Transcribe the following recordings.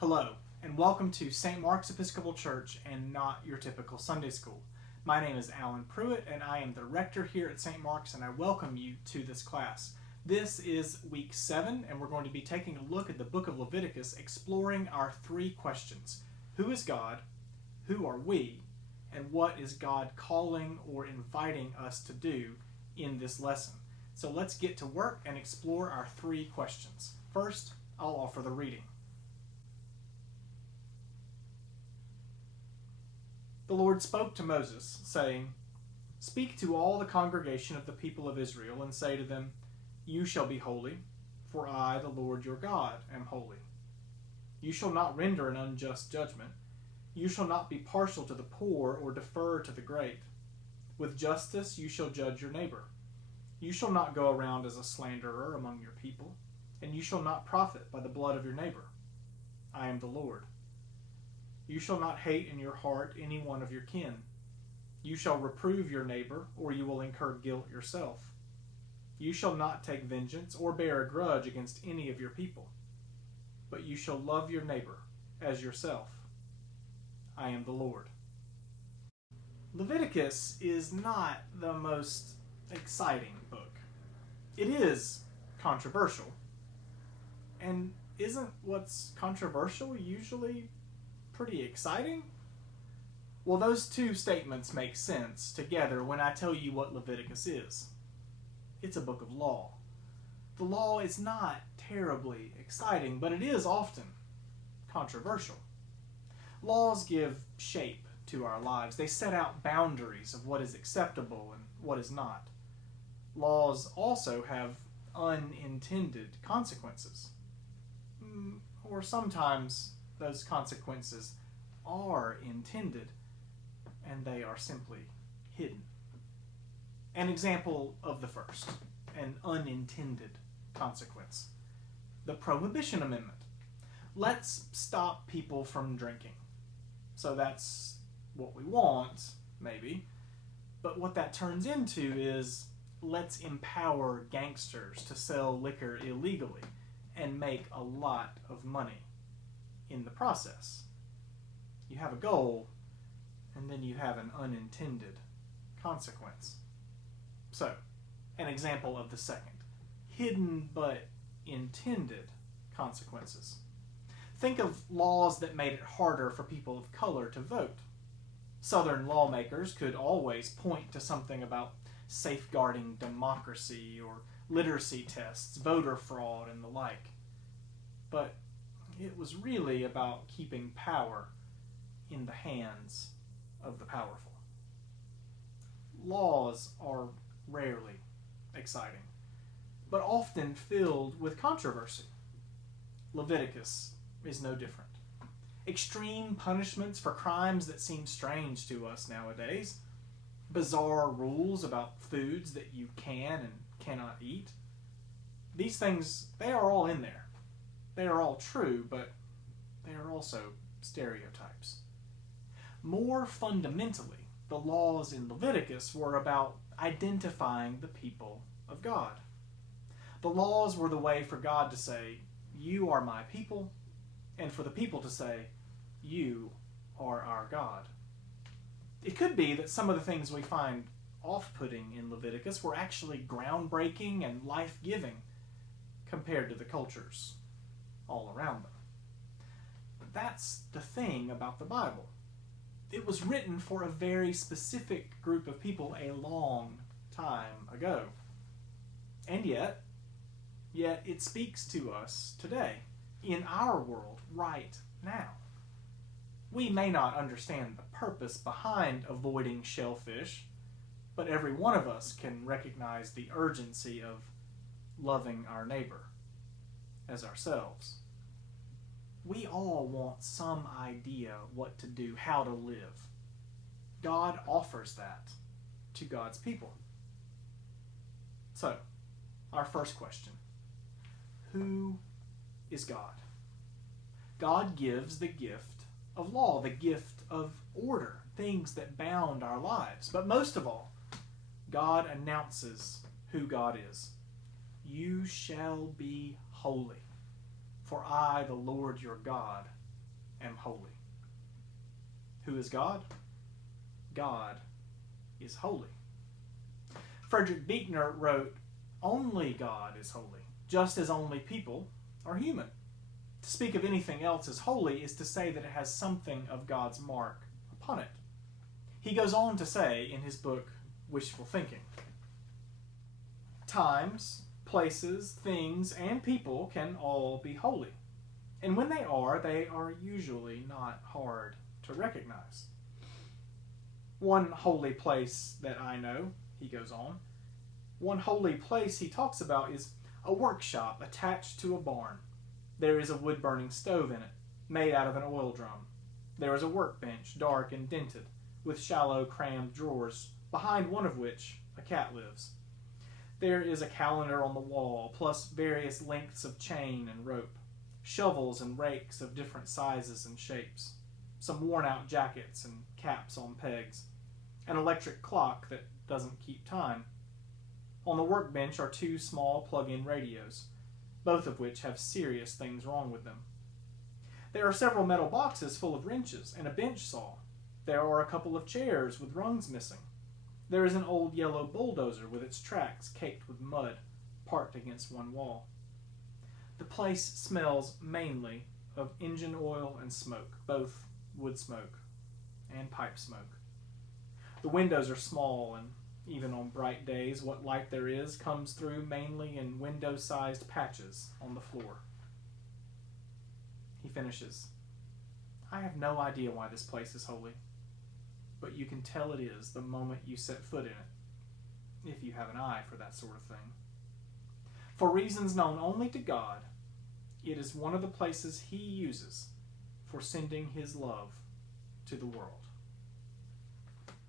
Hello, and welcome to St. Mark's Episcopal Church and not your typical Sunday school. My name is Alan Pruitt, and I am the rector here at St. Mark's, and I welcome you to this class. This is week 7, and we're going to be taking a look at the book of Leviticus, exploring our 3 questions. Who is God? Who are we? And what is God calling or inviting us to do in this lesson? So let's get to work and explore our 3 questions. First, I'll offer the reading. The Lord spoke to Moses, saying, "Speak to all the congregation of the people of Israel, and say to them, You shall be holy, for I, the Lord your God, am holy. You shall not render an unjust judgment. You shall not be partial to the poor or defer to the great. With justice you shall judge your neighbor. You shall not go around as a slanderer among your people, and you shall not profit by the blood of your neighbor. I am the Lord. You shall not hate in your heart any one of your kin. You shall reprove your neighbor, or you will incur guilt yourself. You shall not take vengeance or bear a grudge against any of your people, but you shall love your neighbor as yourself. I am the Lord." Leviticus is not the most exciting book. It is controversial. And isn't what's controversial usually pretty exciting? Well, those 2 statements make sense together when I tell you what Leviticus is. It's a book of law. The law is not terribly exciting, but it is often controversial. Laws give shape to our lives. They set out boundaries of what is acceptable and what is not. Laws also have unintended consequences. Or sometimes those consequences are intended, and they are simply hidden. An example of the first, an unintended consequence. The Prohibition Amendment. Let's stop people from drinking. So that's what we want, maybe. But what that turns into is, let's empower gangsters to sell liquor illegally and make a lot of money in the process. You have a goal, and then you have an unintended consequence. So, an example of the second, hidden but intended consequences. Think of laws that made it harder for people of color to vote. Southern lawmakers could always point to something about safeguarding democracy or literacy tests, voter fraud, and the like. But it was really about keeping power in the hands of the powerful. Laws are rarely exciting, but often filled with controversy. Leviticus is no different. Extreme punishments for crimes that seem strange to us nowadays. Bizarre rules about foods that you can and cannot eat. These things, they are all in there. They are all true, but they are also stereotypes. More fundamentally, the laws in Leviticus were about identifying the people of God. The laws were the way for God to say, "You are my people," and for the people to say, "You are our God." It could be that some of the things we find off-putting in Leviticus were actually groundbreaking and life-giving compared to the cultures all around them. But that's the thing about the Bible. It was written for a very specific group of people a long time ago. And yet it speaks to us today, in our world, right now. We may not understand the purpose behind avoiding shellfish, but every one of us can recognize the urgency of loving our neighbor as ourselves. We all want some idea what to do, how to live. God offers that to God's people. So, our first question. Who is God? God gives the gift of law, the gift of order, things that bound our lives. But most of all, God announces who God is. You shall be holy, for I, the Lord your God, am holy. Who is God? God is holy. Frederick Buechner wrote, "Only God is holy, just as only people are human. To speak of anything else as holy is to say that it has something of God's mark upon it." He goes on to say in his book, Wishful Thinking, "Times, places, things, and people can all be holy. And when they are usually not hard to recognize. One holy place that I know," he goes on, "one holy place he talks about is a workshop attached to a barn. There is a wood-burning stove in it, made out of an oil drum. There is a workbench, dark and dented, with shallow, crammed drawers, behind one of which a cat lives. There is a calendar on the wall, plus various lengths of chain and rope, shovels and rakes of different sizes and shapes, some worn-out jackets and caps on pegs, an electric clock that doesn't keep time. On the workbench are 2 small plug-in radios, both of which have serious things wrong with them. There are several metal boxes full of wrenches and a bench saw. There are a couple of chairs with rungs missing. There is an old yellow bulldozer with its tracks caked with mud, parked against one wall. The place smells mainly of engine oil and smoke, both wood smoke and pipe smoke. The windows are small, and even on bright days, what light there is comes through mainly in window-sized patches on the floor." He finishes, "I have no idea why this place is holy, but you can tell it is the moment you set foot in it, if you have an eye for that sort of thing. For reasons known only to God, it is one of the places he uses for sending his love to the world."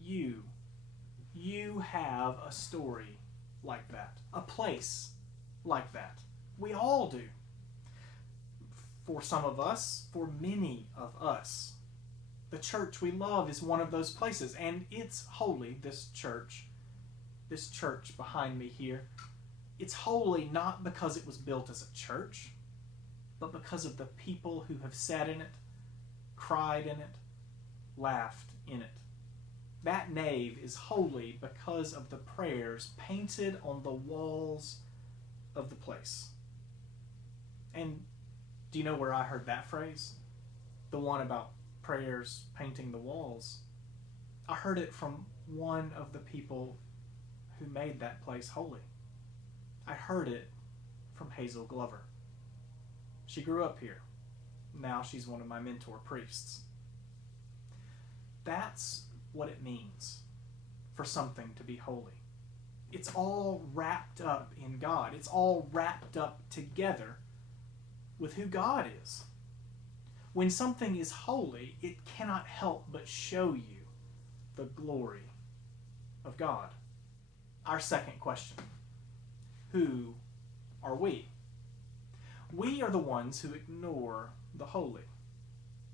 You have a story like that, a place like that. We all do. For some of us, for many of us, the church we love is one of those places, and it's holy, this church behind me here. It's holy not because it was built as a church, but because of the people who have sat in it, cried in it, laughed in it. That nave is holy because of the prayers painted on the walls of the place. And do you know where I heard that phrase? The one about prayers painting the walls. I heard it from one of the people who made that place holy. I heard it from Hazel Glover. She grew up here. Now she's one of my mentor priests. That's what it means for something to be holy. It's all wrapped up in God. It's all wrapped up together with who God is. When something is holy, it cannot help but show you the glory of God. Our second question: who are we? We are the ones who ignore the holy.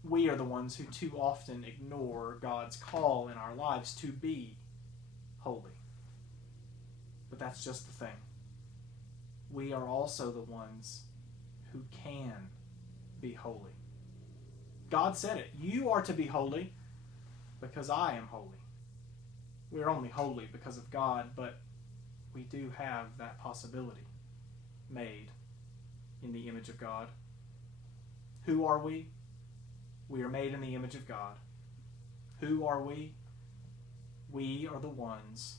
We are the ones who too often ignore God's call in our lives to be holy. But that's just the thing. We are also the ones who can be holy. God said it. You are to be holy because I am holy. We're only holy because of God, but we do have that possibility, made in the image of God. Who are we? We are made in the image of God. Who are we? We are the ones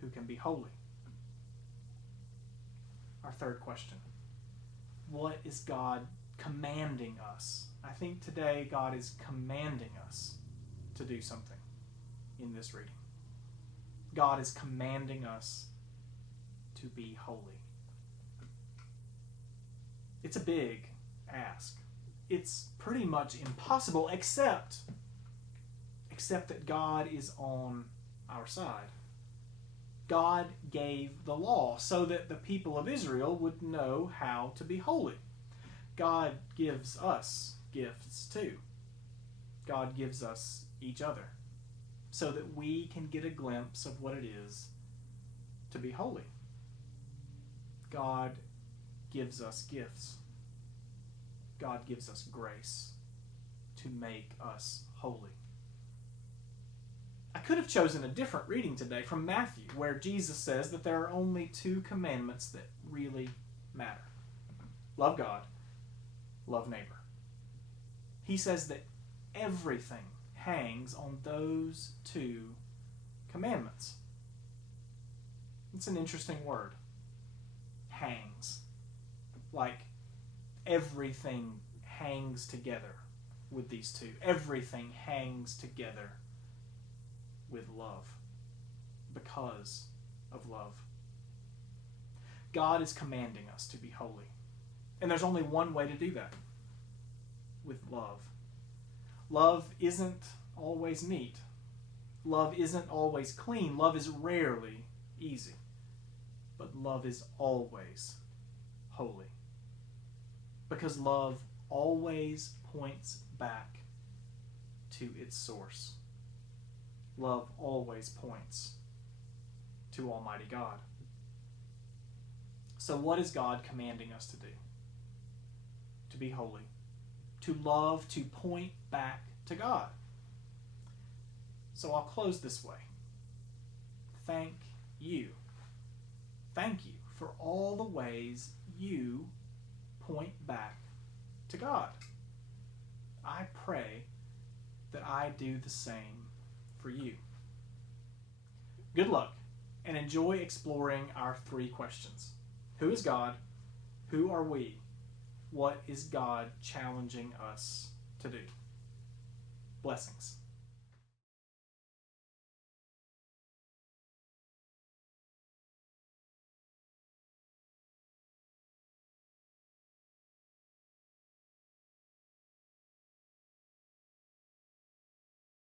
who can be holy. Our third question: what is God commanding us? I think today God is commanding us to do something in this reading. God is commanding us to be holy. It's a big ask. It's pretty much impossible, except that God is on our side. God gave the law so that the people of Israel would know how to be holy. God gives us gifts too. God gives us each other so that we can get a glimpse of what it is to be holy. God gives us gifts. God gives us grace. to make us holy. I could have chosen a different reading today from Matthew, where Jesus says that there are only two commandments that really matter. Love God, love neighbor. He says that everything hangs on those two commandments. It's an interesting word. Hangs. Like everything hangs together with these two. Everything hangs together with love, because of love. God is commanding us to be holy. And there's only one way to do that, with love. Love isn't always neat. Love isn't always clean. Love is rarely easy. But love is always holy. Because love always points back to its source. Love always points to Almighty God. So what is God commanding us to do? To be holy. To love, to point back to God. So I'll close this way. Thank you. Thank you for all the ways you point back to God. I pray that I do the same for you. Good luck, and enjoy exploring our 3 questions. Who is God? Who are we? What is God challenging us to do? Blessings.